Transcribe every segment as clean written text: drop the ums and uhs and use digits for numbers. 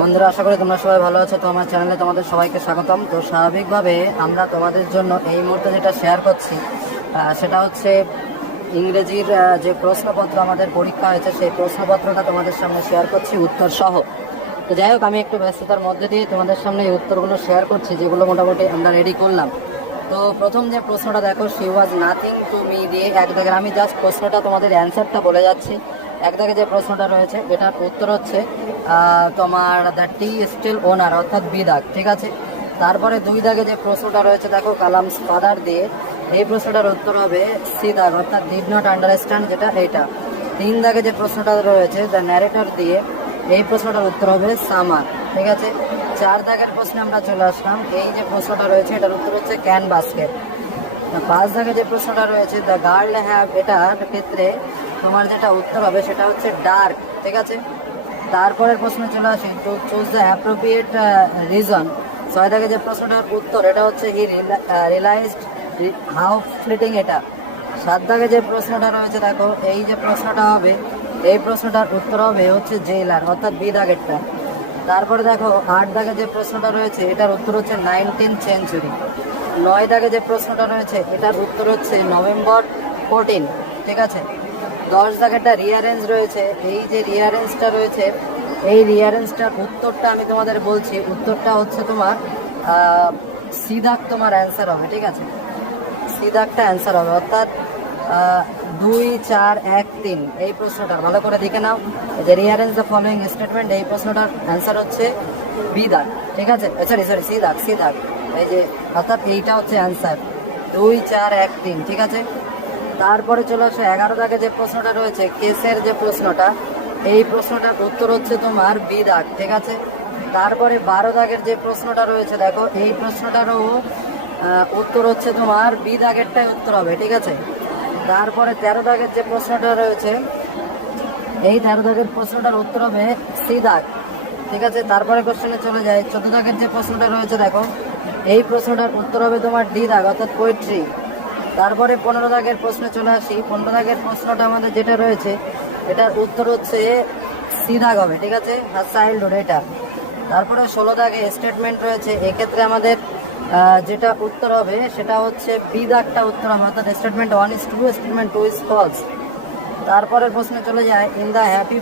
বন্ধুরা, আশা করি তোমরা সবাই ভালো আছো। তো আমার চ্যানেলে তোমাদের সবাইকে স্বাগতম। তো স্বাভাবিকভাবে আমরা তোমাদের জন্য এই মুহূর্তে যেটা শেয়ার করছি সেটা হচ্ছে ইংরেজির যে প্রশ্নপত্র আমাদের পরীক্ষা হয়েছে সেই প্রশ্নপত্রটা তোমাদের সামনে শেয়ার করছি উত্তর সহ। তো যাই হোক, আমি একটু ব্যস্ততার মধ্যে দিয়ে তোমাদের সামনে এই উত্তরগুলো শেয়ার করছি যেগুলো মোটামুটি আমরা রেডি করলাম। তো প্রথম যে প্রশ্নটা দেখো, she was nothing to me দিয়ে এক দাগের, আমি জাস্ট প্রশ্নটা তোমাদের অ্যান্সারটা বলে যাচ্ছি। এক দাগে যে প্রশ্নটা রয়েছে এটার উত্তর হচ্ছে তোমার দ্য টি স্টিল ওনার, অর্থাৎ বি দাগ, ঠিক আছে। তারপরে দুই দাগে যে প্রশ্নটা রয়েছে দেখো, কালামস ফাদার দিয়ে, এই প্রশ্নটার উত্তর হবে সি দাগ, অর্থাৎ ডিড নট আন্ডারস্ট্যান্ড, যেটা এইটা। তিন দাগে যে প্রশ্নটা রয়েছে দ্য ন্যারেটর দিয়ে, এই প্রশ্নটার উত্তর হবে সামার, ঠিক আছে। চার দাগের প্রশ্নে আমরা চলে আসলাম, এই যে প্রশ্নটা রয়েছে এটার উত্তর হচ্ছে ক্যান বাস্কেট। পাঁচ দাগে যে প্রশ্নটা রয়েছে দ্য গার্ল হ্যাভ, এটার ক্ষেত্রে তোমার যেটা উত্তর হবে সেটা হচ্ছে ডার্ক, ঠিক আছে। তারপরের প্রশ্নে চলে আসি, to choose the appropriate reason. ছয় দাগে যে প্রশ্নটার উত্তর এটা হচ্ছে হি রিয়েলাইজড হাউ ফ্লিটিং, এটা। সাত দাগে যে প্রশ্নটা রয়েছে দেখো, এই যে প্রশ্নটা হবে এই প্রশ্নটার উত্তর হবে হচ্ছে জেলার, অর্থাৎ বি দাগেরটা। তারপরে দেখো আট দাগে যে প্রশ্নটা রয়েছে এটার উত্তর হচ্ছে 19th সেঞ্চুরি। নয় দাগে যে প্রশ্নটা রয়েছে এটার উত্তর হচ্ছে নভেম্বর 14, ঠিক আছে। 10 দাগেরটা রিয়ারেঞ্জ রয়েছে, এই যে রিয়ারেঞ্জটা রয়েছে এই রিয়ারেঞ্জটার উত্তরটা আমি তোমাদের বলছি, উত্তরটা হচ্ছে তোমার সি দাগ তোমার অ্যান্সার হবে, ঠিক আছে। সি দাগটা অ্যান্সার হবে, অর্থাৎ 2, 4, 1, 3 এই প্রশ্নটার ভালো করে দেখে নাও। যে রিয়ারেঞ্জ দ্য ফলোয়িং স্টেটমেন্ট, এই প্রশ্নটার অ্যান্সার হচ্ছে বি দাগ, ঠিক আছে। সরি সি দাগ, সি দাগ, এই যে, অর্থাৎ এইটা হচ্ছে অ্যান্সার 2, 4, 1, 3, ঠিক আছে। তারপরে চলে আসে 11 দাগে যে প্রশ্নটা রয়েছে কেসের যে প্রশ্নটা, এই প্রশ্নটার উত্তর হচ্ছে তোমার বি দাগ, ঠিক আছে। তারপরে 12 দাগের যে প্রশ্নটা রয়েছে দেখো, এই প্রশ্নটারও উত্তর হচ্ছে তোমার বি দাগেরটাই উত্তর হবে, ঠিক আছে। তারপরে 13 দাগের যে প্রশ্নটা রয়েছে এই 13 দাগের প্রশ্নটার উত্তর হবে সি দাগ, ঠিক আছে। তারপরে কোশ্চেনে চলে যায়, 14 দাগের যে প্রশ্নটা রয়েছে দেখো, এই প্রশ্নটার উত্তর হবে তোমার ডি দাগ, অর্থাৎ পোয়েট্রি। তারপরে 15 দাগের প্রশ্নে চলে আসি, 15 দাগের প্রশ্নটা আমাদের যেটা রয়েছে এটার উত্তর হচ্ছে সি দাগ হবে, ঠিক আছে, চাইল্ডহুড, এটা। তারপরে 16 দাগে স্টেটমেন্ট রয়েছে, এক্ষেত্রে আমাদের যেটা উত্তর হবে সেটা হচ্ছে বি দাগটা উত্তর হবে, অর্থাৎ statement 1 is true, statement 2 is false। তারপরের প্রশ্নে চলে যায়, ইন দ্য হ্যাপি,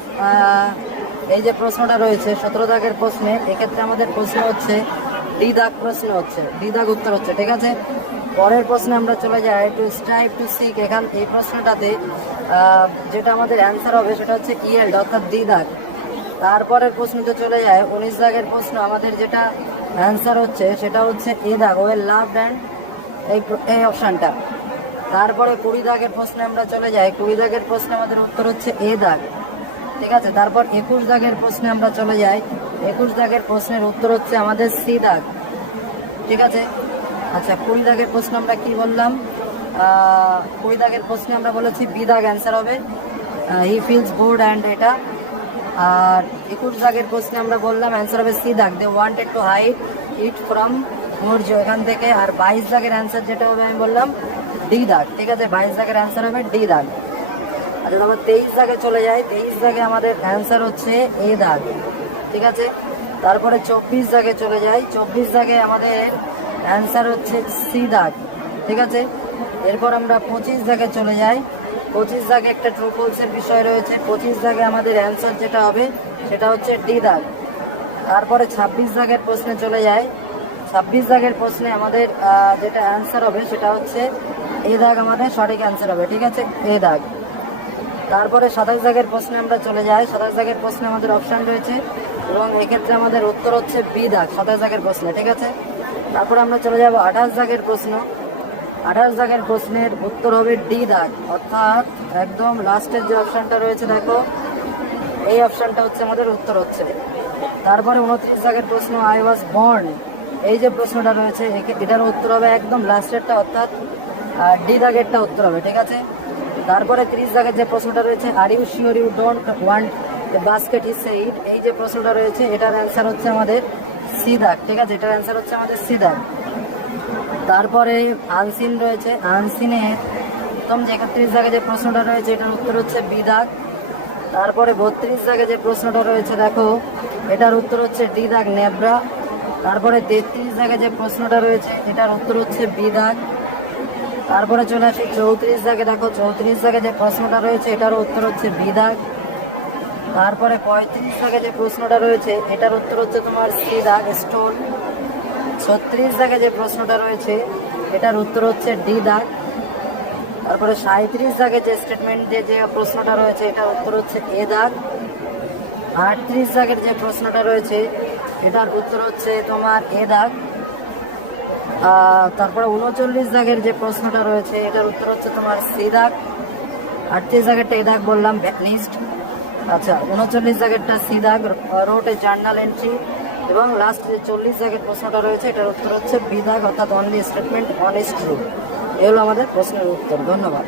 এই যে প্রশ্নটা রয়েছে 17 দাগের প্রশ্নে, এক্ষেত্রে আমাদের প্রশ্ন হচ্ছে ডি দাগ, প্রশ্ন হচ্ছে ডি দাগ উত্তর হচ্ছে, ঠিক আছে। পরের প্রশ্নে আমরা চলে যাই, টু স্ট্রাইভ টু সিক, এখান এই প্রশ্নটাতে যেটা আমাদের অ্যান্সার হবে সেটা হচ্ছে ইয়েল্ড, অর্থাৎ ডি দাগ। তারপরের প্রশ্নতে চলে যায় 19 দাগের প্রশ্ন, আমাদের যেটা অ্যান্সার হচ্ছে সেটা হচ্ছে এ দাগ, ওয়েল লাভড অ্যান্ড, এই অপশানটা। তারপরে 20 দাগের প্রশ্নে আমরা চলে যাই, 20 দাগের প্রশ্নে আমাদের উত্তর হচ্ছে এ দাগ, ঠিক আছে। তারপর 21 দাগের প্রশ্নে আমরা চলে যাই, 21 দাগের প্রশ্নের উত্তর হচ্ছে আমাদের সি দাগ, ঠিক আছে। আচ্ছা, 20 দাগের প্রশ্ন আমরা কি বললাম, 20 দাগের প্রশ্নে আমরা বলেছি বি দাগ অ্যান্সার হবে, হি ফিলস বোর্ড অ্যান্ড, এটা। আর 21 দাগের প্রশ্নে আমরা বললাম অ্যান্সার হবে সি দাগ, they wanted to hide it from Maurya, এখান থেকে। আর 22 দাগের অ্যান্সার যেটা হবে আমি বললাম ডি দাগ, ঠিক আছে, 22 দাগের অ্যান্সার হবে ডি দাগ। আচ্ছা, আমরা 23 দাগে চলে যাই, 23 দাগে আমাদের অ্যান্সার হচ্ছে এ দাগ, ঠিক আছে। তারপরে 24 দাগে চলে যাই, 24 দাগে আমাদের অ্যান্সার হচ্ছে সি দাগ, ঠিক আছে। এরপর আমরা 25 দাগে চলে যাই, 25 দাগে একটা ট্রু ফলসের বিষয় রয়েছে, 25 দাগে আমাদের অ্যান্সার যেটা হবে সেটা হচ্ছে ডি দাগ। তারপরে 26 দাগের প্রশ্নে চলে যায়, 26 দাগের প্রশ্নে আমাদের যেটা অ্যান্সার হবে সেটা হচ্ছে এ দাগ, আমাদের সঠিক অ্যান্সার হবে, ঠিক আছে, এ দাগ। তারপরে 27 দাগের প্রশ্নে আমরা চলে যাই, 27 দাগের প্রশ্নে আমাদের অপশান রয়েছে এবং এক্ষেত্রে আমাদের উত্তর হচ্ছে বি দাগ, 27 দাগের প্রশ্নে, ঠিক আছে। তারপরে আমরা চলে যাব 28 দাগের প্রশ্ন, 28 দাগের প্রশ্নের উত্তর হবে ডি দাগ, অর্থাৎ একদম লাস্টের যে অপশানটা রয়েছে দেখো, এই অপশানটা হচ্ছে আমাদের উত্তর হচ্ছে। তারপরে 29 দাগের প্রশ্ন, আই ওয়াজ বর্ন, এই যে প্রশ্নটা রয়েছে এটার উত্তর হবে একদম লাস্টেরটা, অর্থাৎ ডি দাগেরটা উত্তর হবে, ঠিক আছে। তারপরে 30 দাগের যে প্রশ্নটা রয়েছে, are you sure you don't want the basket is said, এই যে প্রশ্নটা রয়েছে এটার অ্যান্সার হচ্ছে আমাদের সি দাগ, ঠিক আছে, এটার অ্যান্সার হচ্ছে আমাদের সি দাগ। তারপরে আনসিন রয়েছে, আনসিনের একদম যে 31 দাগে যে প্রশ্নটা রয়েছে এটার উত্তর হচ্ছে বি দাগ। তারপরে 32 দাগে যে প্রশ্নটা রয়েছে দেখো, এটার উত্তর হচ্ছে ডি দাগ নেব্রা। তারপরে 33 দাগে যে প্রশ্নটা রয়েছে এটার উত্তর হচ্ছে বি দাগ। তারপরে চলে আসি 34 দাগে, দেখো 34 দাগে যে প্রশ্নটা রয়েছে এটার উত্তর হচ্ছে বি দাগ। তারপরে 35 দাগে যে প্রশ্নটা রয়েছে এটার উত্তর হচ্ছে তোমার সি দাগ স্টোন। 36 দাগে যে প্রশ্নটা রয়েছে এটার উত্তর হচ্ছে ডি দাগ। তারপরে 37 দাগে যে স্টেটমেন্টে যে প্রশ্নটা রয়েছে এটার উত্তর হচ্ছে এ দাগ। 38 দাগের যে প্রশ্নটা রয়েছে এটার উত্তর হচ্ছে তোমার এ দাগ। তারপরে 39 দাগের যে প্রশ্নটা রয়েছে এটার উত্তর হচ্ছে তোমার সি দাগ। 38 দাগেরটা এ দাগ বললাম, ভ্যানিস্ট। আচ্ছা, 39 দাগেরটা সি দাগ, রোট এ জার্নাল এন্ট্রি। এবং লাস্ট যে 40 দাগের প্রশ্নটা রয়েছে এটার উত্তর হচ্ছে বি দাগ, অর্থাৎ অনলি স্টেটমেন্ট অনেস্ট ট্রু। এ হলো আমাদের প্রশ্নের উত্তর। ধন্যবাদ।